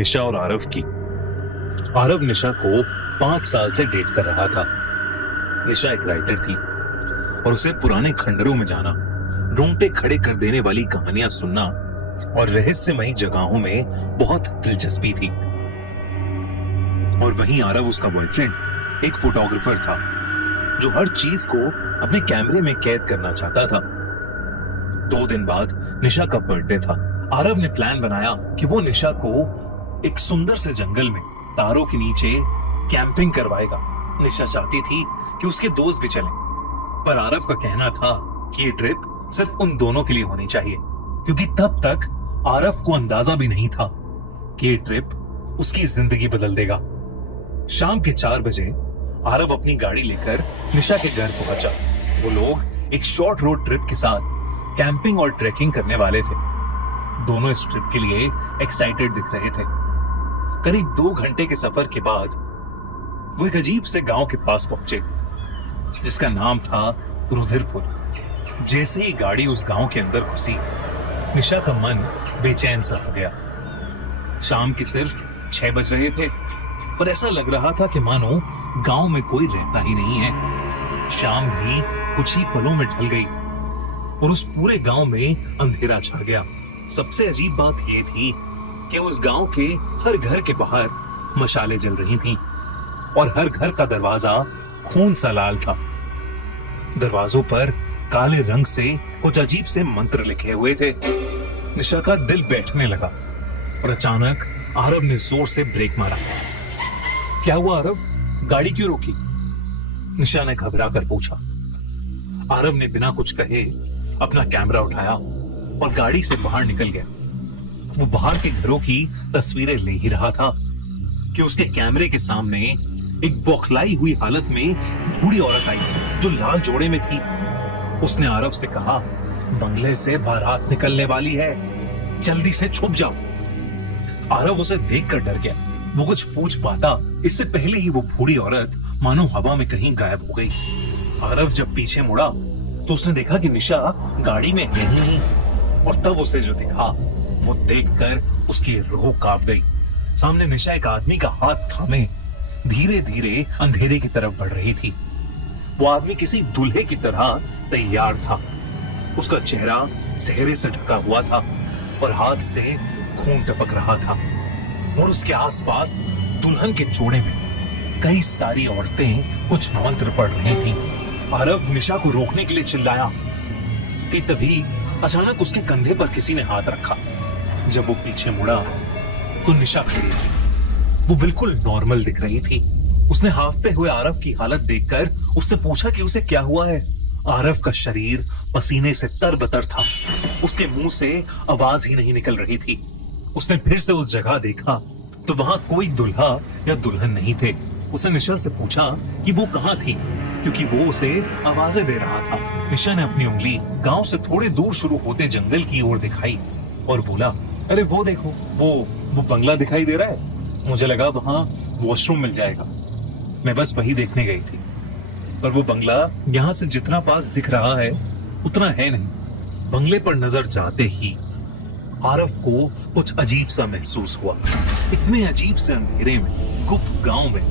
निशा और आरव की। आरव निशा को 5 साल से डेट कर रहा था। निशा एक राइटर थी और उसे पुराने खंडरों में जाना, रोंगटे खड़े कर देने वाली कहानियां सुनना और रहस्यमयी जगहों में बहुत दिलचस्पी थी। और वहीं आरव, उसका बॉयफ्रेंड, एक फोटोग्राफर था जो हर चीज को अपने कैमरे में कैद करना चाहता था। 2 दिन बाद निशा का बर्थडे था। आरव ने प्लान बनाया कि वो निशा को एक सुंदर से जंगल में तारों के नीचे कैंपिंग करवाएगा। निशा चाहती थी कि उसके दोस्त भी चलें, पर आरव का कहना था कि ये ट्रिप सिर्फ उन दोनों के लिए होनी चाहिए, क्योंकि तब तक आरव को अंदाजा भी नहीं था कि ये ट्रिप उसकी जिंदगी बदल देगा। शाम के 4 बजे आरव अपनी गाड़ी लेकर निशा के घर पहुंचा। वो लोग एक शॉर्ट रोड ट्रिप के साथ कैंपिंग और ट्रैकिंग करने वाले थे। दोनों इस ट्रिप के लिए एक्साइटेड दिख रहे थे। करीब 2 घंटे के सफर के बाद वो एक अजीब से गांव के पास पहुंचे, जिसका नाम था रुधिरपुर। जैसे ही गाड़ी उस गांव के अंदर घुसी, निशा का मन बेचैन सा हो गया। शाम के सिर्फ 6 बज रहे थे, पर ऐसा लग रहा था कि मानो गांव में कोई रहता ही नहीं है। शाम भी कुछ ही पलों में ढल गई और उस पूरे गांव में अंधेरा छा गया। सबसे अजीब बात यह थी कि उस गांव के हर घर के बाहर मशालें जल रही थीं और हर घर का दरवाजा खून सा लाल था। दरवाजों पर काले रंग से कुछ अजीब से मंत्र लिखे हुए थे। निशा का दिल बैठने लगा और अचानक आरव ने जोर से ब्रेक मारा। क्या हुआ आरव, गाड़ी क्यों रोकी? निशा ने घबरा कर पूछा। आरव ने बिना कुछ कहे अपना कैमरा उठाया और गाड़ी से बाहर निकल गया। वो बाहर के घरों की तस्वीरें ले ही रहा था कि उसके कैमरे के सामने एक बौखलाई हुई हालत में बूढ़ी औरत आई जो लाल जोड़े में थी। उसने आरव से कहा, बंगले से बारात निकलने वाली है, जल्दी से छुप जाओ। आरव उसे देखकर डर गया। वो कुछ पूछ पाता इससे पहले ही वो बूढ़ी औरत मानो हवा में कहीं गायब हो गई। आरव जब पीछे मुड़ा तो उसने देखा कि निशा गाड़ी में है ही नहीं, और तब उसे जो दिखा वो देखकर उसकी रूह कांप गई। सामने निशा एक आदमी का हाथ थामे धीरे धीरे अंधेरे की तरफ बढ़ रही थी। वो आदमी किसी दूल्हे की तरह तैयार था। उसका चेहरा सेहरे से ढका हुआ था और हाथ से खून टपक रहा था, और उसके आसपास दुल्हन के जोड़े में कई सारी औरतें कुछ मंत्र पढ़ रही थीं। आरव निशा को रोकने के लिए चिल्लाया कि तभी अचानक उसके कंधे पर किसी ने हाथ रखा। जब वो पीछे मुड़ा तो निशा खड़ी थी। वो बिल्कुल नॉर्मल दिख रही थी। उसने हाफते हुए आरव की हालत देखकर उससे पूछा कि उसे क्या हुआ है। आरव का शरीर पसीने से तरबतर था। उसके मुंह से आवाज ही नहीं निकल रही थी। उसने फिर से उस जगह देखा तो वहां कोई दुल्हा या दुल्हन नहीं थे। उसने निशा से पूछा कि वो कहां थी, क्योंकि वो उसे आवाजें दे रहा था। निशा ने अपनी उंगली गांव से थोड़े दूर शुरू होते जंगल की ओर दिखाई और बोला, अरे वो देखो, वो बंगला दिखाई दे रहा है। मुझे लगा वहां वॉशरूम मिल जाएगा। मैं बस वही देखने गई थी, पर वो बंगला यहाँ से जितना पास दिख रहा है उतना है नहीं। बंगले पर नजर जाते ही आरव को कुछ अजीब सा महसूस हुआ। इतने अजीब से अंधेरे में, गुप्त गांव में,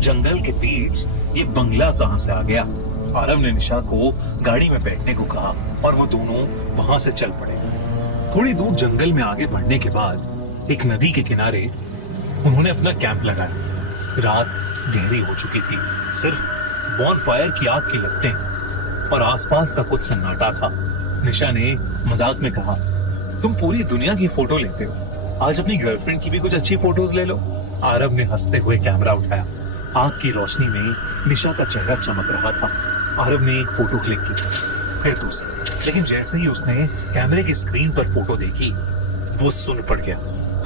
जंगल के बीच ये बंगला कहां से आ गया? आरव ने निशा को गाड़ी में बैठने को कहा और वो दोनों वहां से चल पड़े। थोड़ी दूर जंगल में आगे बढ़ने के बाद एक नदी के किनारे उन्होंने अपना कैंप लगाया। रात गहरी हो चुकी थी। सिर्फ बॉनफायर की आग की लपटें और आसपास का कुछ सन्नाटा था। निशा ने मजाक में कहा, तुम पूरी दुनिया की फोटो लेते हो, आज अपनी गर्लफ्रेंड की भी कुछ अच्छी फोटोज ले लो। आरव ने हंसते हुए कैमरा उठाया। आग की रोशनी में निशा का चेहरा चमक रहा था। आरव ने एक फोटो क्लिक की, फिर दूसरी, लेकिन जैसे ही उसने कैमरे की स्क्रीन पर फोटो देखी, वो सुन पड़ गया।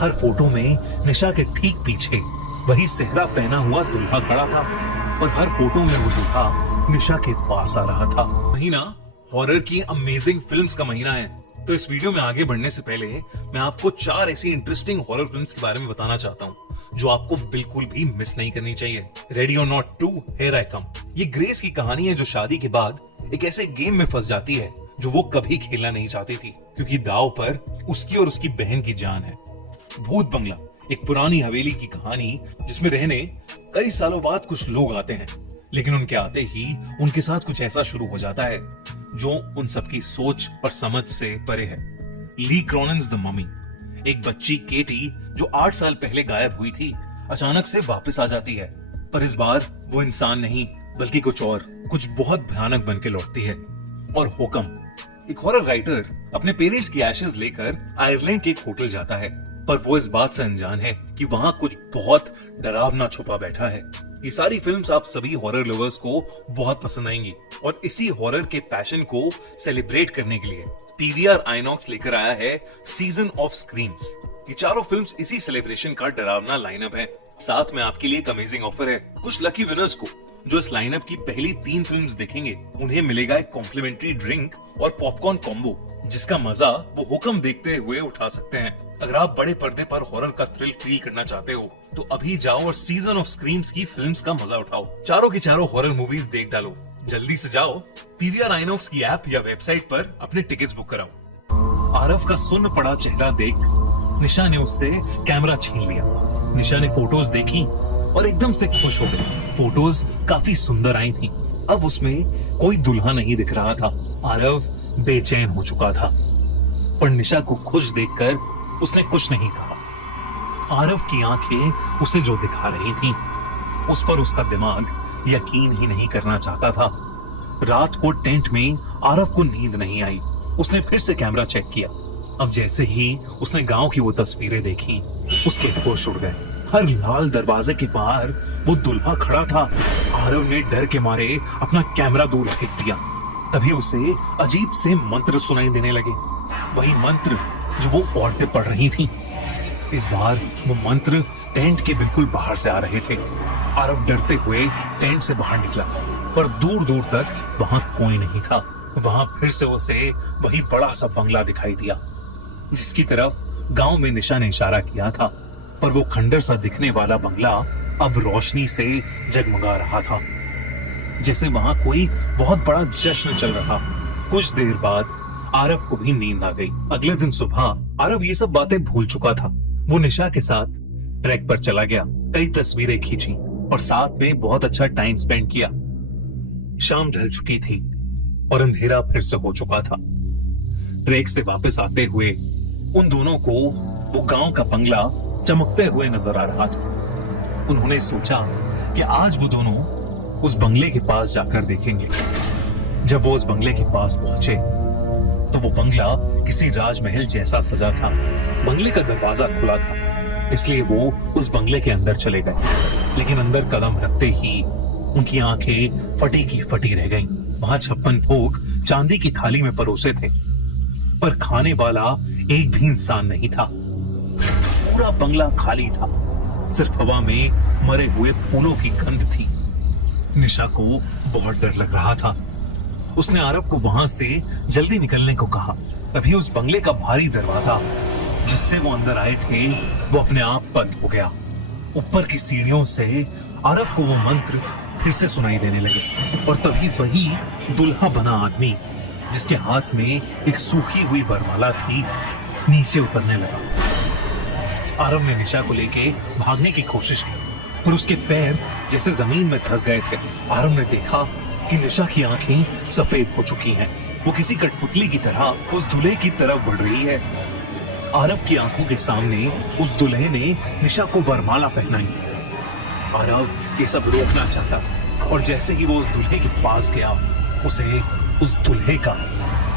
हर फोटो में निशा के ठीक पीछे वही सेहरा पहना हुआ दुल्हा खड़ा था, और हर फोटो में वो दुल्हा निशा के पास आ रहा था। महीना हॉरर की अमेजिंग फिल्म्स का महीना है, तो इस वीडियो में आगे बढ़ने से पहले मैं आपको 4 ऐसी इंटरेस्टिंग हॉरर फिल्म्स के बारे में बताना चाहता हूँ जो आपको बिल्कुल भी मिस नहीं करनी चाहिए। रेडी और नॉट 2, हियर आई कम। ये ग्रेस की कहानी है जो शादी के बाद एक ऐसे गेम में फंस जाती है जो वो कभी खेलना नहीं चाहती थी, क्योंकि दाव पर उसकी और उसकी बहन की जान है। भूत बंगला एक पुरानी हवेली की कहानी जिसमें रहने कई सालों बाद कुछ लोग आते हैं, लेकिन उनके आते ही उनके साथ कुछ ऐसा शुरू हो जाता है जो उन सबकी सोच और समझ से परे है। ली क्रॉनन्स द ममी, एक बच्ची केटी जो 8 साल पहले गायब हुई थी, अचानक से वापस आ जाती है, पर इस बार वो इंसान नहीं बल्कि कुछ बहुत भयानक बन के लौटती है। और होकम, एक हॉरर राइटर, अपने पेरेंट्स की एशेज लेकर आयरलैंड के एक होटल जाता है, पर वो इस बात से अनजान है कि वहां कुछ बहुत डरावना छुपा बैठा है। ये सारी फिल्म्स आप सभी हॉरर लवर्स को बहुत पसंद आएंगी और इसी हॉरर के पैशन को सेलिब्रेट करने के लिए पीवीआर आइनॉक्स लेकर आया है सीजन ऑफ स्क्रीम्स। ये चारों फिल्म्स इसी सेलिब्रेशन का डरावना लाइनअप है। साथ में आपके लिए एक अमेजिंग ऑफर है। कुछ लकी विनर्स को जो इस लाइनअप की पहली 3 फिल्म्स देखेंगे उन्हें मिलेगा एक कॉम्प्लीमेंट्री ड्रिंक और पॉपकॉर्न कॉम्बो, जिसका मजा वो हुक्म देखते हुए उठा सकते हैं। अगर आप बड़े पर्दे पर हॉरर का थ्रिल फील करना चाहते हो तो अभी जाओ और सीजन ऑफ स्क्रीम्स की फिल्म्स का मजा उठाओ। चारों की चारों हॉरर मूवीज देख डालो। जल्दी से जाओ पीवीआर आइनॉक्स की ऐप या वेबसाइट पर अपने टिकट्स बुक कराओ। आरव का सुन्न पड़ा चेहरा देख निशा ने उससे कैमरा छीन लिया। निशा ने फोटोज देखी और एकदम से खुश हो गई। फोटोज काफी सुंदर आई थी। अब उसमें कोई दुल्हा नहीं दिख रहा था। आरव बेचैन हो चुका था, पर निशा को खुश देखकर उसने कुछ नहीं कहा। आरव की आंखें उसे जो दिखा रही थीं, उस पर उसका दिमाग यकीन ही नहीं करना चाहता था। रात को टेंट में आरव को नींद नहीं आई। उसने फिर से कैमरा चेक किया। अब जैसे ही उसने गांव की वो तस्वीरें देखी, उसके होश उड़ गए। हर लाल दरवाजे के बाहर वो दुल्हा खड़ा था। आरव ने डर के मारे अपना कैमरा दूर फेंक दिया। तभी उसे अजीब से मंत्र सुनाई देने लगे, वही मंत्र जो वो औरतें पढ़ रही थीं। इस बार वो मंत्र टेंट के बिल्कुल बाहर से आ रहे थे। आरव डरते हुए टेंट से बाहर निकला, पर दूर दूर तक वहां कोई नहीं था। वहां फिर से उसे वही बड़ा सा बंगला दिखाई दिया जिसकी तरफ गांव में निशा ने इशारा किया था, पर वो खंडर सा दिखने वाला बंगला अब रोशनी से जगमगा रहा था, जैसे वहां कोई बहुत बड़ा जश्न चल रहा। कुछ देर बाद आरव को भी नींद आ गई। अगले दिन सुबह आरव ये सब बातें भूल चुका था। वो निशा के साथ ट्रैक पर चला गया, कई तस्वीरें खींची और साथ में बहुत अच्छा टाइम स्पेंड किया। शाम ढल चुकी थी और अंधेरा फिर से हो चुका था। ट्रैक से वापस आते हुए उन दोनों को वो गांव का बंगला चमकते हुए नजर आ रहा था। उन्होंने सोचा कि आज वो दोनों उस बंगले के पास जाकर देखेंगे। जब वो उस बंगले के पास पहुंचे तो वो बंगला किसी राजमहल जैसा सजा था। बंगले का दरवाजा खुला था, इसलिए वो उस बंगले के अंदर चले गए। लेकिन अंदर कदम रखते ही उनकी आंखें फटी की फटी रह गईं। वहां 56 भोग चांदी की थाली में परोसे थे, पर खाने वाला एक भी इंसान नहीं था। पूरा बंगला खाली था, सिर्फ हवा में मरे हुए फूलों की गंध थी। निशा को बहुत डर लग रहा था। उसने आरव को वहां से जल्दी निकलने को कहा। तभी उस बंगले का भारी दरवाजा जिससे वो अंदर आए थे वो अपने आप बंद हो गया। ऊपर की सीढ़ियों से आरव को वो मंत्र फिर से सुनाई देने लगे और तभी वही दुल्हा बना आदमी जिसके हाथ में एक सूखी हुई वरमाला थी नीचे उतरने लगा। आरव ने निशा को लेके भागने की कोशिश की, पर उसके पैर जैसे जमीन में धंस गए थे। आरव ने देखा कि निशा की आंखें सफेद हो चुकी हैं। वो किसी कठपुतली की तरह उस दूल्हे की तरफ बढ़ रही है। आरव की आंखों के सामने उस दूल्हे ने निशा को वरमाला पहनाई। आरव ये सब रोकना चाहता था और जैसे ही वो उस दूल्हे के पास गया, उसे उस दूल्हे का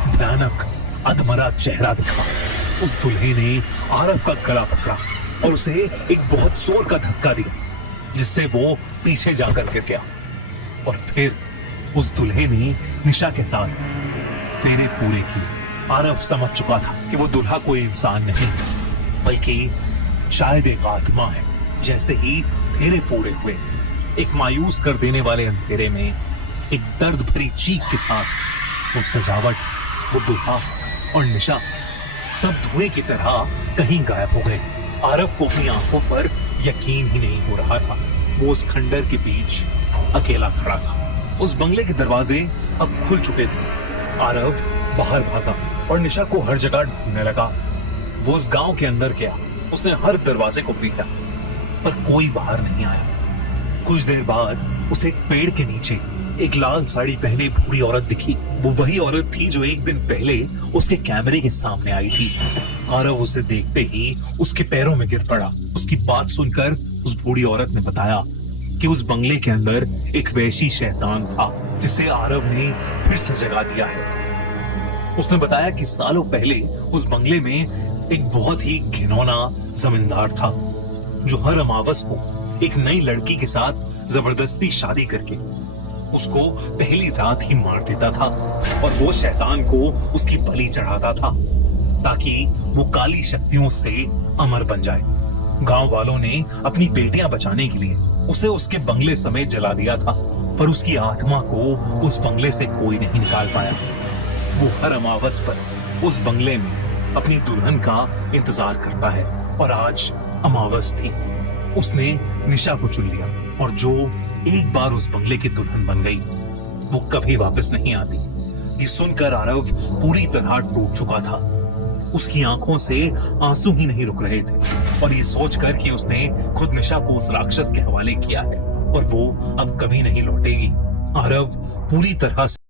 भयानक अधमरा चेहरा दिखा। उस दूल्हे ने आरव का गला पकड़ा और उसे एक बहुत जोर का धक्का दिया, जिससे वो पीछे जाकर गिर गया। और फिर उस दूल्हे ने निशा के साथ फेरे पूरे किए। आरव समझ चुका था कि वो दूल्हा कोई इंसान नहीं बल्कि शायद एक आत्मा है। जैसे ही फेरे पूरे हुए, एक मायूस कर देने वाले अंधेरे में एक दर्द भरी चीख के साथ वो सजावट, वो दूल्हा और निशा सब धुएं की तरह कहीं गायब हो गए। आरव को अपनी आंखों पर यकीन ही नहीं हो रहा था। वो उस खंडर के बीच अकेला खड़ा था। उस बंगले के दरवाजे अब खुल चुके थे। आरव बाहर भागा और निशा को हर जगह ढूंढने लगा। वो उस गांव के अंदर गया उसने हर दरवाजे को पीटा, पर कोई बाहर नहीं आया। कुछ देर बाद उसे एक पेड़ के नीचे एक लाल साड़ी पहने बूढ़ी औरत दिखी। वो वही औरत थी जो एक दिन पहले उसके कैमरे के सामने आई थी। आरव उसे देखते ही उसके पैरों में गिर पड़ा। उसकी बात सुनकर उस बूढ़ी औरत ने बताया कि उस बंगले के अंदर एक वैशी शैतान था जिसे आरव ने फिर से जगा दिया है। उसने बताया कि सालों पहले उस बंगले में एक बहुत ही घिनौना जमींदार था जो हर अमावस को एक नई लड़की के साथ जबरदस्ती शादी करके उसको पहली रात ही मार देता था और वो शैतान को उसकी बलि चढ़ाता था ताकि वो काली शक्तियों से अमर बन जाए। गांव वालों ने अपनी बेटियां बचाने के लिए उसे उसके बंगले समेत जला दिया था, पर उसकी आत्मा को उस बंगले से कोई नहीं निकाल पाया। वो हर अमावस पर उस बंगले में अपनी दुल्हन का इंतजार करता है और आज अमावस थी। उसने निशा को चुन लिया और जो एक बार उस बंगले की दुल्हन बन गई वो कभी वापस नहीं आती। ये सुनकर आरव पूरी तरह टूट चुका था। उसकी आंखों से आंसू ही नहीं रुक रहे थे और ये सोचकर कि उसने खुद निशा को उस राक्षस के हवाले किया है और वो अब कभी नहीं लौटेगी, आरव पूरी तरह से